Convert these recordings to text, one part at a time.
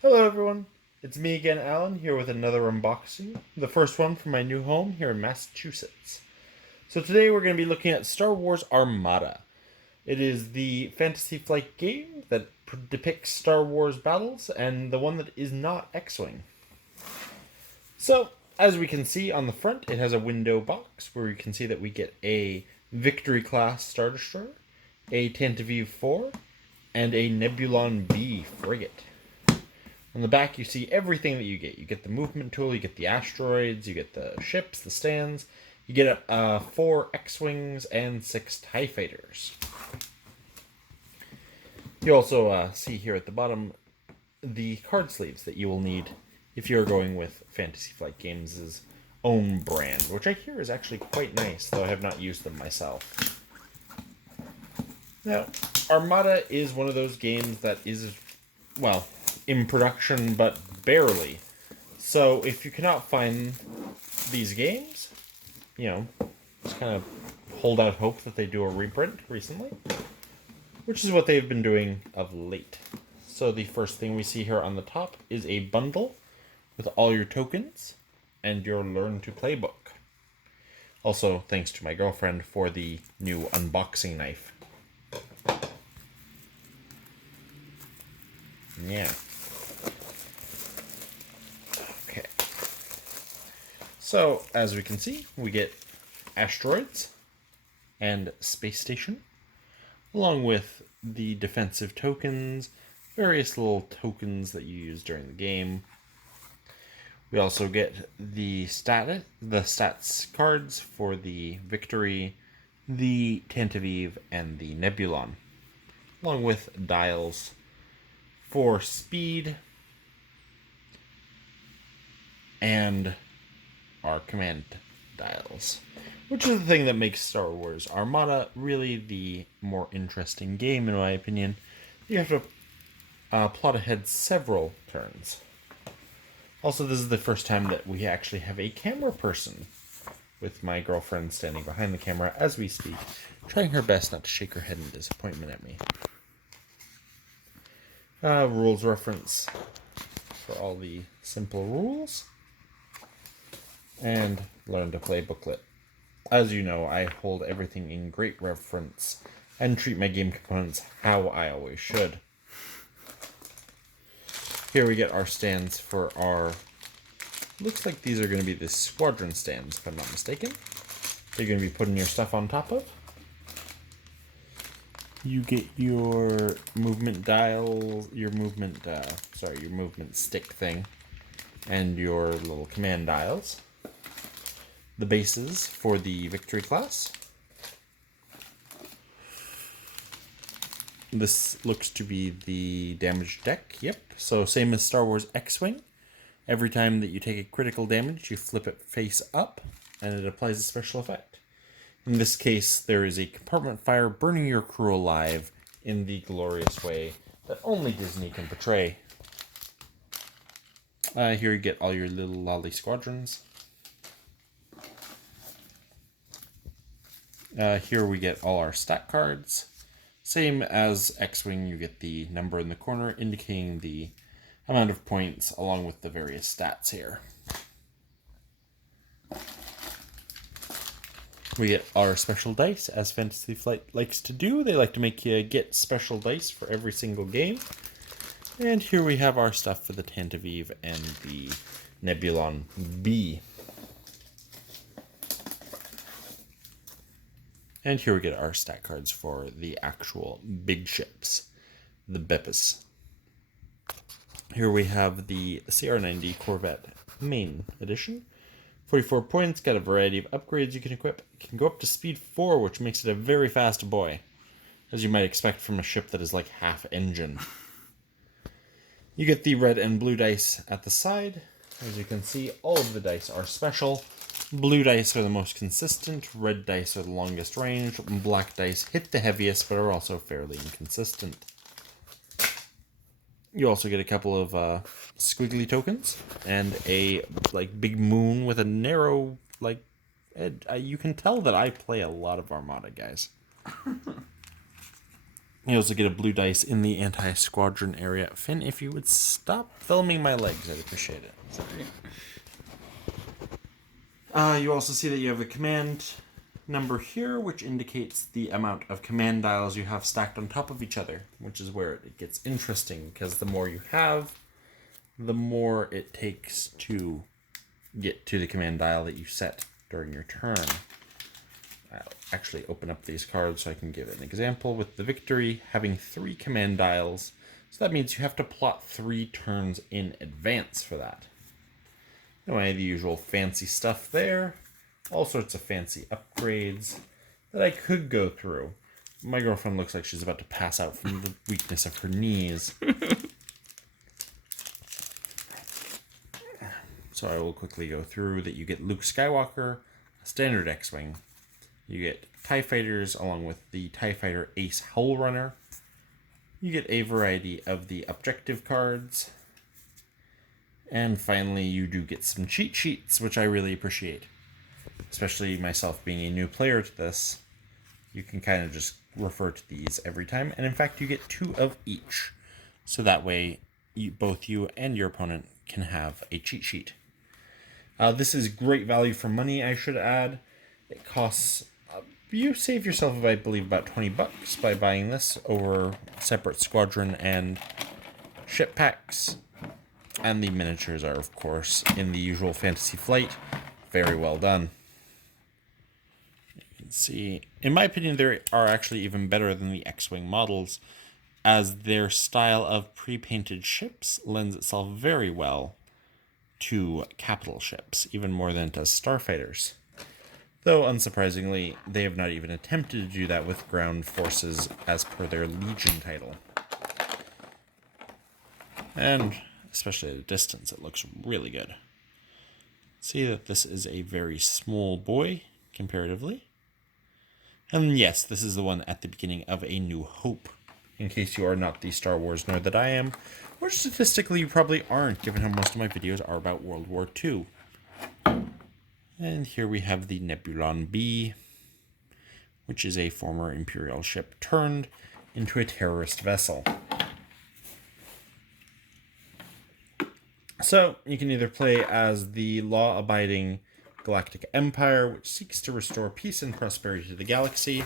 Hello everyone, it's me again, Alan, here with another unboxing, the first one from my new home here in Massachusetts. So today we're going to be looking at Star Wars Armada. It is the Fantasy Flight game that depicts Star Wars battles and the one that is not X-Wing. So, as we can see on the front, it has a window box where you can see that we get a Victory class Star Destroyer, a Tantive 4, and a Nebulon B frigate. On the back, you see everything that you get. You get the movement tool, you get the asteroids, you get the ships, the stands. You get 4 X-Wings and 6 TIE Fighters. You also see here at the bottom the card sleeves that you will need if you're going with Fantasy Flight Games' own brand, which I hear is actually quite nice, though I have not used them myself. Now, Armada is one of those games that is, well, in production, but barely. So if you cannot find these games, just kind of hold out hope that they do a reprint recently, which is what they've been doing of late. So the first thing we see here on the top is a bundle with all your tokens and your Learn to Play book. Also, thanks to my girlfriend for the new unboxing knife. Yeah. Okay. So, as we can see, we get asteroids and space station, along with the defensive tokens, various little tokens that you use during the game. We also get the stats cards for the Victory, the Tantive, and the Nebulon, along with dials for speed and our command dials, which is the thing that makes Star Wars Armada really the more interesting game, in my opinion. You have to plot ahead several turns. Also, this is the first time that we actually have a camera person, with my girlfriend standing behind the camera as we speak, trying her best not to shake her head in disappointment at me. Rules reference for all the simple rules. And Learn to Play booklet. As you know, I hold everything in great reverence and treat my game components how I always should. Here we get our stands for our... Looks like these are going to be the squadron stands, if I'm not mistaken. You're going to be putting your stuff on top of. You get your movement dial, your movement stick thing, and your little command dials. The bases for the Victory class. This looks to be the damage deck, yep. So same as Star Wars X-Wing. Every time that you take a critical damage, you flip it face up, and it applies a special effect. In this case, there is a compartment fire burning your crew alive in the glorious way that only Disney can portray. Here you get all your little lolly squadrons. Here we get all our stat cards. Same as X-Wing, you get the number in the corner indicating the amount of points along with the various stats here. We get our special dice, as Fantasy Flight likes to do. They like to make you get special dice for every single game. And here we have our stuff for the Tantive and the Nebulon B. And here we get our stat cards for the actual big ships, the Beppis. Here we have the CR-90 Corvette Main Edition. 44 points, got a variety of upgrades you can equip. It can go up to speed 4, which makes it a very fast boy, as you might expect from a ship that is like half engine. You get the red and blue dice at the side. As you can see, all of the dice are special. Blue dice are the most consistent, red dice are the longest range, and black dice hit the heaviest but are also fairly inconsistent. You also get a couple of squiggly tokens and a big moon with a narrow edge. You can tell that I play a lot of Armada, guys. You also get a blue dice in the anti-squadron area. Finn, if you would stop filming my legs, I'd appreciate it. Sorry. You also see that you have a command number here, which indicates the amount of command dials you have stacked on top of each other, which is where it gets interesting, because the more you have, the more it takes to get to the command dial that you set during your turn. I'll actually open up these cards so I can give an example. With the victory having 3 command dials, so that means you have to plot 3 turns in advance for that. Anyway, the usual fancy stuff there. All sorts of fancy upgrades that I could go through. My girlfriend looks like she's about to pass out from the weakness of her knees. So I will quickly go through that. You get Luke Skywalker, a standard X-Wing. You get TIE Fighters along with the TIE Fighter Ace Hull Runner. You get a variety of the objective cards. And finally, you do get some cheat sheets, which I really appreciate. Especially myself being a new player to this. You can kind of just refer to these every time. And in fact, you get 2 of each. So that way, both you and your opponent can have a cheat sheet. This is great value for money, I should add. It costs... you save yourself, I believe, about $20 by buying this over separate squadron and ship packs. And the miniatures are, of course, in the usual Fantasy Flight. Very well done. You can see, in my opinion, they are actually even better than the X-Wing models, as their style of pre-painted ships lends itself very well to capital ships, even more than it does starfighters. Though, unsurprisingly, they have not even attempted to do that with ground forces as per their Legion title. And especially at a distance, it looks really good. See that this is a very small boy, comparatively. And yes, this is the one at the beginning of A New Hope, in case you are not the Star Wars nerd that I am, which statistically you probably aren't, given how most of my videos are about World War II. And here we have the Nebulon B, which is a former Imperial ship turned into a terrorist vessel. So, you can either play as the law-abiding Galactic Empire, which seeks to restore peace and prosperity to the galaxy,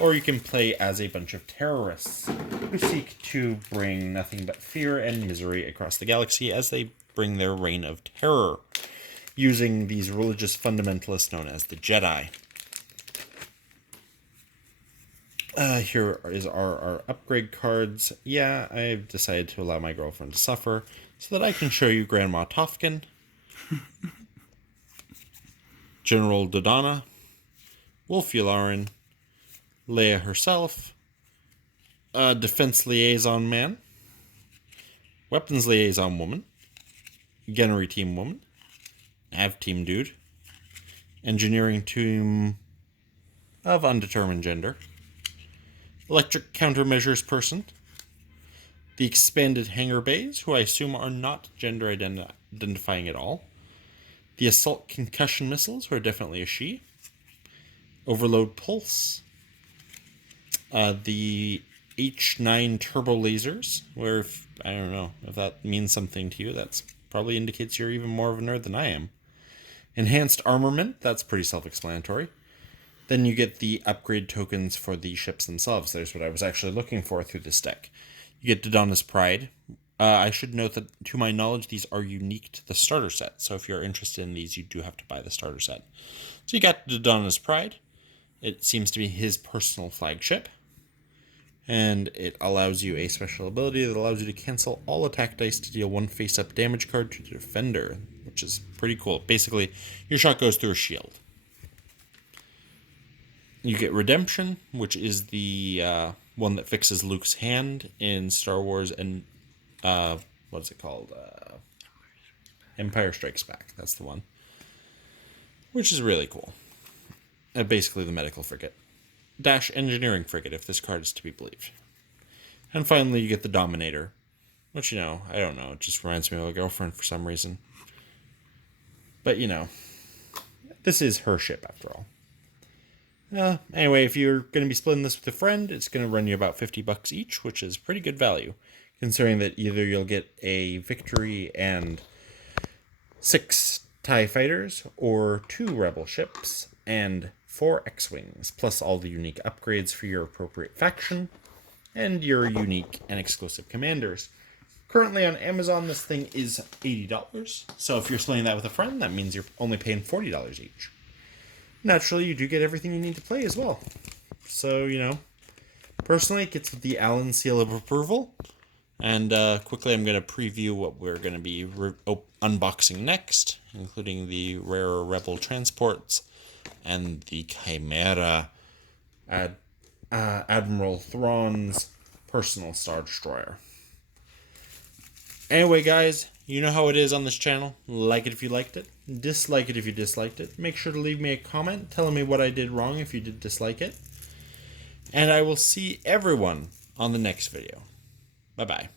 or you can play as a bunch of terrorists who seek to bring nothing but fear and misery across the galaxy as they bring their reign of terror, using these religious fundamentalists known as the Jedi. Here is our upgrade cards. Yeah, I've decided to allow my girlfriend to suffer so that I can show you Grandma Tofkin, General Dodonna, Wolf Yularen, Leia herself, Defense Liaison Man, Weapons Liaison Woman, Gunnery Team Woman, Nav Team Dude, Engineering Team of Undetermined Gender, Electric Countermeasures Person, the Expanded Hangar Bays, who I assume are not gender identifying at all, the Assault Concussion Missiles, who are definitely a she, Overload Pulse, the H9 Turbo Lasers, where, if, I don't know, if that means something to you, that's probably indicates you're even more of a nerd than I am. Enhanced Armament, that's pretty self-explanatory. Then you get the upgrade tokens for the ships themselves. There's what I was actually looking for through this deck. You get Dodonna's Pride. I should note that, to my knowledge, these are unique to the starter set. So if you're interested in these, you do have to buy the starter set. So you got Dodonna's Pride. It seems to be his personal flagship. And it allows you a special ability that allows you to cancel all attack dice to deal 1 face-up damage card to the defender, which is pretty cool. Basically, your shot goes through a shield. You get Redemption, which is the one that fixes Luke's hand in Star Wars and what is it called? Empire Strikes Back. That's the one. Which is really cool. Basically the medical frigate. Dash Engineering Frigate, if this card is to be believed. And finally, you get the Dominator. Which, I don't know. It just reminds me of a girlfriend for some reason. But, this is her ship after all. Anyway, if you're going to be splitting this with a friend, it's going to run you about $50 each, which is pretty good value, considering that either you'll get a Victory and 6 TIE fighters, or 2 Rebel ships, and 4 X-Wings, plus all the unique upgrades for your appropriate faction, and your unique and exclusive commanders. Currently on Amazon, this thing is $80, so if you're splitting that with a friend, that means you're only paying $40 each. Naturally, you do get everything you need to play as well. So, personally, it gets the Allen seal of approval. And quickly, I'm going to preview what we're going to be unboxing next, including the rare Rebel transports and the Chimera Admiral Thrawn's personal Star Destroyer. Anyway, guys, you know how it is on this channel. Like it if you liked it. Dislike it if you disliked it. Make sure to leave me a comment telling me what I did wrong if you did dislike it. And I will see everyone on the next video. Bye-bye.